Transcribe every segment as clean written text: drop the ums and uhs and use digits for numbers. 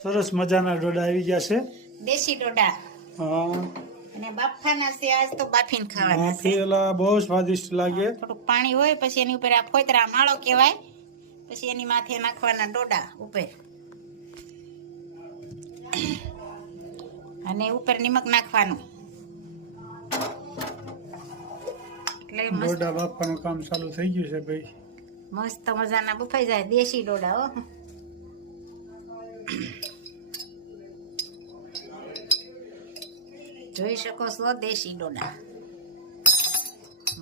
સરસ મજાના ડોડા આવી ગયા છે. દેશી ડોડા હા, અને બાફાના છે. આજ તો બાફીને ખાવાના છે. બાફેલા બહુ સ્વાદિષ્ટ લાગે. થોડુંક પાણી હોય, પછી એની ઉપર આ ફોતરા માળો કહેવાય, પછી એની માથે નાખવાના ડોડા ઉપર, અને ઉપર નિમક નાખવાનું. એટલે મસ્ત ડોડા બાફવાનું કામ ચાલુ થઈ ગયું છે ભાઈ. મસ્ત મજાના બફાઈ જાય દેશી ડોડા. હો, જોઈ શકો છો દેશી ડોડા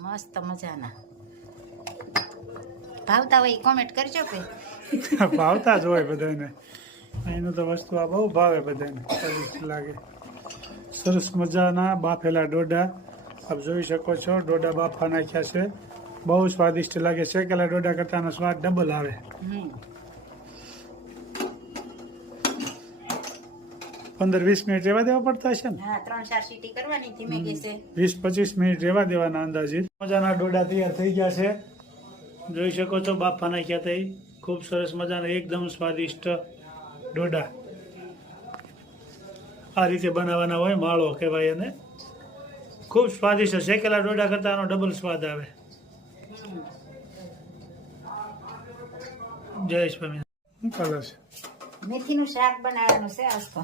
મસ્ત મજાના. ભાવતા હોય કોમેન્ટ કરજો કે ભાવતા જ હોય બધાને. એનું તો વસ્તુ આ બહુ ભાવે બધાને, સ્વાદિષ્ટ લાગે. સરસ મજાના બાફેલા ડોડા આપ જોઈ શકો છો. ડોડા બાફા નાખ્યા છે, બહુ સ્વાદિષ્ટ લાગે. શેકેલા ડોડા કરતાનો સ્વાદ ડબલ આવે. 15-20 મિનિટ રહેવા દેવા પડતા હશે ને? હા, 3-4 સીટી કરવાની ધીમે ગેસે. 20-25 મિનિટ રહેવા દેવાના અંદાજિત. મજાના ડોડા તૈયાર થઈ ગયા છે, જોઈ શકો છો. બાફા નાખ્યા થઈ, ખૂબ સરસ મજાના એકદમ સ્વાદિષ્ટ ડોડા. આ રીતે બનાવવાના હોય, માળો કહેવાય એને. ખૂબ સ્વાદિષ્ટ. શેકેલા ડોડા કરતા આનો ડબલ સ્વાદ આવે. જય સ્વામી. શું કલર છે? મેથીનું શાક બનાવવાનું છે આજ તો.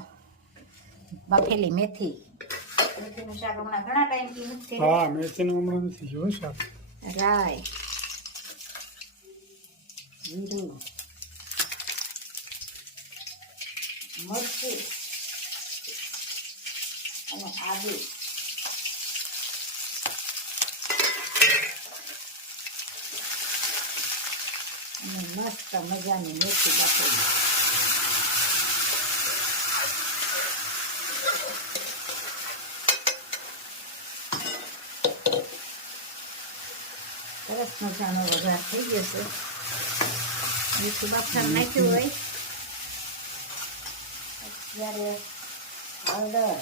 બાફેલી મેથીનું શાક હમણાં ઘણા ટાઈમથી નથી. હા, મેથીનું હમણાં નથી જોયું શાક. રાય, જીરું, મરચું અને આદુ. અને મસ્ત મજાની મેથી બાફેલી. સરસ મજાનો વઘાર થઈ ગયો છે. મીઠું બાફા નાખ્યું હોય, અત્યારે હળદર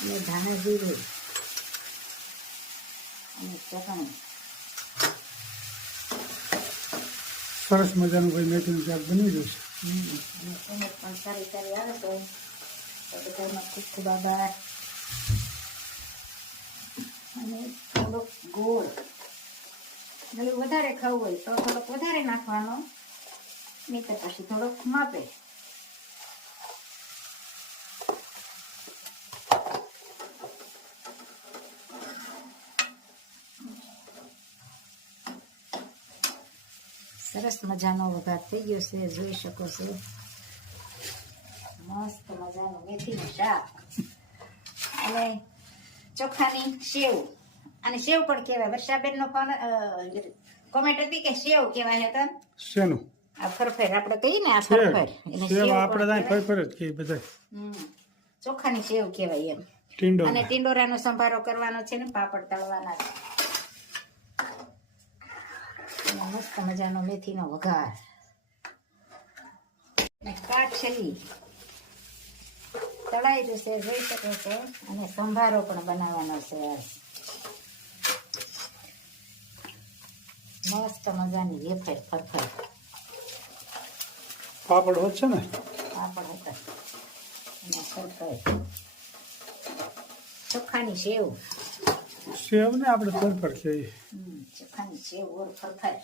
અને ધાણા જીરું અને ચટણી. સરસ મજાનું ભાઈ મેથીનું શાક બની ગયું છે. એને પણ સારી સારી આવે તો બધામાં ખૂબ ખૂબ આભાર. અને થોડોક ગોળ, એટલે વધારે ખાવું હોય તો થોડોક વધારે નાખવાનો, નહીં તો પછી થોડોક માપે. સરસ મજાનો વઘાર થઈ ગયો છે, જોઈ શકો છો. મસ્ત મજાનું મેથીનું શાક અને ચોખાની સેવ. અને સેવ પણ કહેવાય. વર્ષાબેન નો કોમેન્ટ હતી કે સેવ કહેવાય હતા. શેનું? આ ફરફર આપણે કહીએ ને, આ ફરફર એને સેવ આપણે ત્યાં ફરફર જ કહીએ બધા. ચોખાની સેવ કહેવાય એમ. ટીંડોરા. અને ટીંડોરાનો સંભારો કરવાનો છે ને, પાપડ તળવાના છે. અને મસ્ત મજાનો મેથીનો વઘાર અને કાચલી તળાઈ જશે, જોઈ શકો છો. અને સંભારો પણ બનાવવાનો છે આજ. મસ્ત મજાની વેફર ફરફર. પાપડ હોત છે ને? પાપડ હતા અને ફરફર. ચોખાની સેવ. સેવ ને આપણે ફરફર કહીએ. ચોખાની સેવ ઓર ફરફર.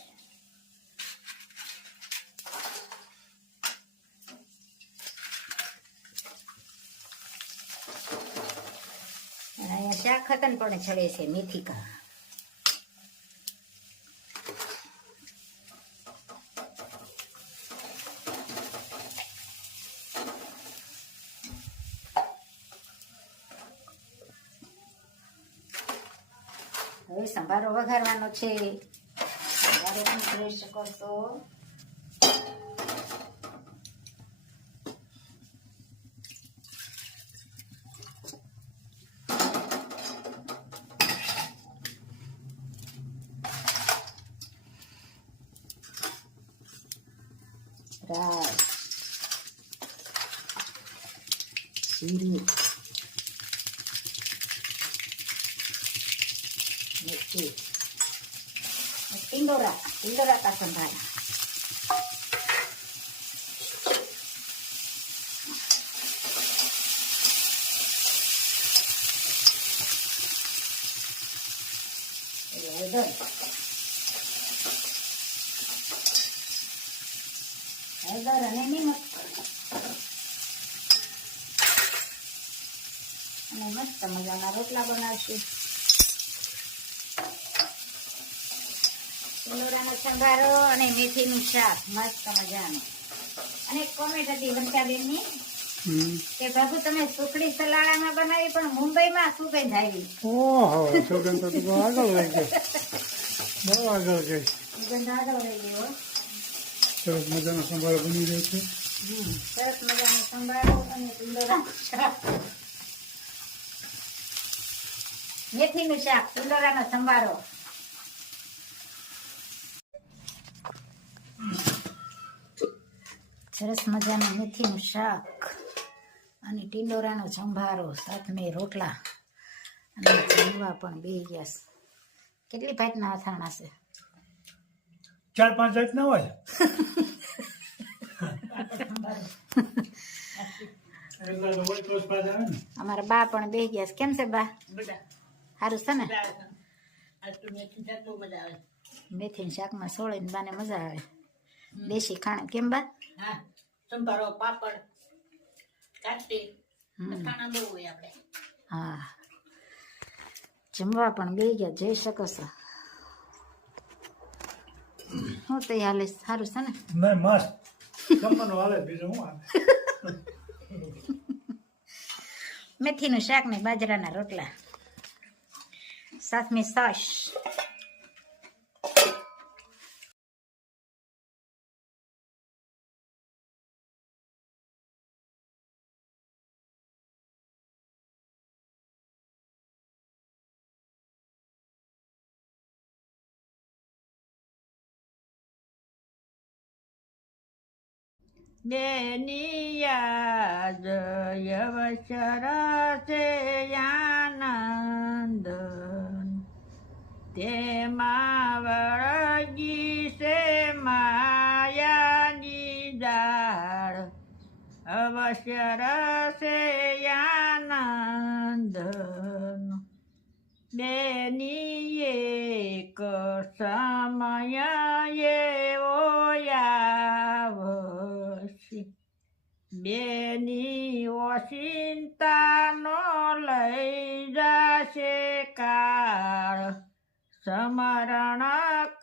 અહીંયા શાક ખતન પણ ચડે છે, મેથી કા. હવે સંભારો વઘારવાનો છે. સંભારો પણ જોઈ શકો છો. રાઈ, જીરું, मिर्ची, टिंडोरा, टिंडोरा का संभारा, હળદર અને નિમક અને મસ્ત મજાના રોટલા બનાવશું. ટીંડોરાનો સંભારો અને મેથીનું શાક મસ્ત મજાનું. અને કોમેન્ટ હતી વર્ષાબેનની કે બાબુ તમે સુખડી સલાડામાં બનાવી પણ મુંબઈમાં સુગંધ આવી. ઓહો સુગંધ તો બહુ આગળ લઈ ગઈ, બહુ આગળ ગઈ. સુગંધ આગળ લઈ ગયો. સરસ મજાનો સંભારો બની રહ્યો છે. સરસ મજાનો સંભારો અને ટીંડોરાનું શાક, મેથીનું શાક, ટીંડોરાનો સંભારો. સરસ મજાનું મેથીનું શાક અને ટીંડોરાનો સંભારો, સાથે રોટલા અને જમવા પણ બેસી ગયા છે. કેટલી ભાતના અથાણા છે? 4-5 જાતના હોય. એટલા તો હોય તો જ પાછા આવે ને. અમારા બા પણ બેસી ગયા છે. કેમ છે બા? સારું છે ને? મેથીના શાકમાં સોળીને બાને મજા આવે. દેશી ખાણું. કેમ બા? સંભારો, પાપડ, કાચી, અથાણા બહુ હોય આપણે. હા, જમવા પણ બેસી ગયા, જઈ શકો છો. હું તો હાલે સારું છે ને? નહીં મસ્ત જમવાનું હાલે, બીજું શું હાલે. મેથીનું શાક ને બાજરાના રોટલા, સાથમાં છાશ. બેની યાદ અવસર છે આનંદ, તેમાં વળગી છે માયાની દાળ. અવસર છે આનંદ બેની એક સમય એવો આવશે, બેની ઓચિંતાનો લઈ જશે કાળ. સ્મરણ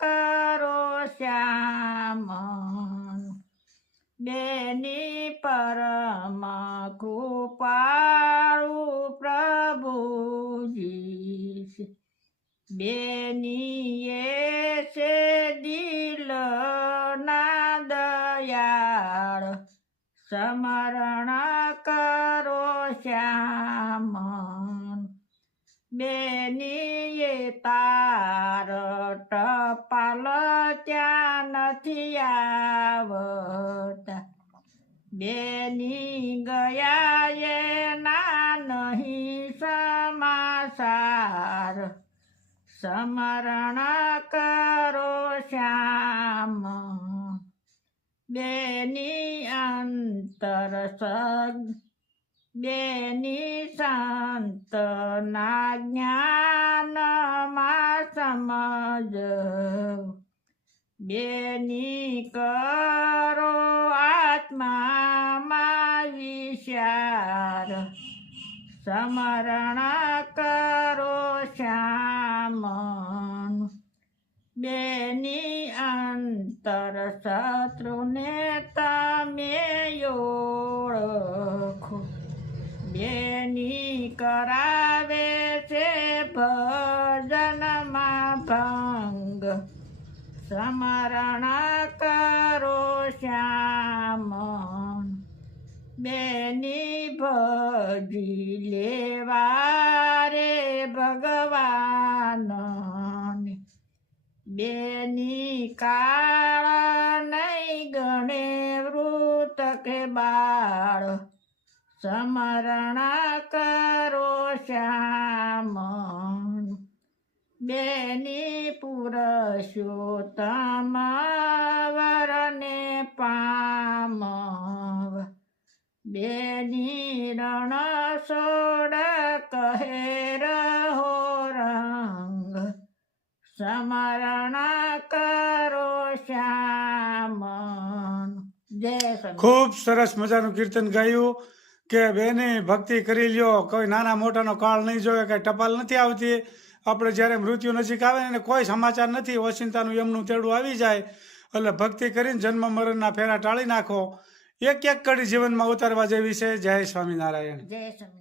કરો શ્યામ બેની પરમ કૃપાળુ પ્રભુજી. બેની એ છે દિલના દયાળ. સ્મરણ કરો શ્યામ બેની એ તાર ટપાલ ત્યાં નથી આવતા. બેની ગયા એના નહીં સમાચાર. સ્મરણ કરો શ્યામ બેની અંતર સગ, બેની સંતના જ્ઞાનમાં સમજ. બેની કરો આત્મામાં વિચાર. સ્મરણ કરો શ્યામ બેની અંતર શત્રુને તમે ઓળખો. બેની કરાવે છે ભજનમાં ભંગ. સ્મરણ કરો શ્યામ બેની ભજી લેવા રે ભગવાન. બેની કાળ નહીં ગણે વૃત કે બાળ. સ્મરણ કરો શ્યામ બેની પુરુષોત્તમ વરને પામવ. બેની રણ સોડ કહે રહો રંગ. સમરણ કરો શ્યામ. જય સ્વામી. ખૂબ સરસ મજાનું કીર્તન ગાયું કે બેની ભક્તિ કરી લ્યો, કોઈ નાના મોટાનો કાળ નહીં જોવે, કઈ ટપાલ નથી આવતી. આપણે જ્યારે મૃત્યુ નજીક આવે ને કોઈ સમાચાર નથી, ઓચિંતાનું એમનું તેડું આવી જાય. એટલે ભક્તિ કરીને જન્મ મરણના ફેરા ટાળી નાખો. એક એક કડી જીવનમાં ઉતારવા જેવી છે. જય સ્વામિનારાયણ. જય સ્વામી.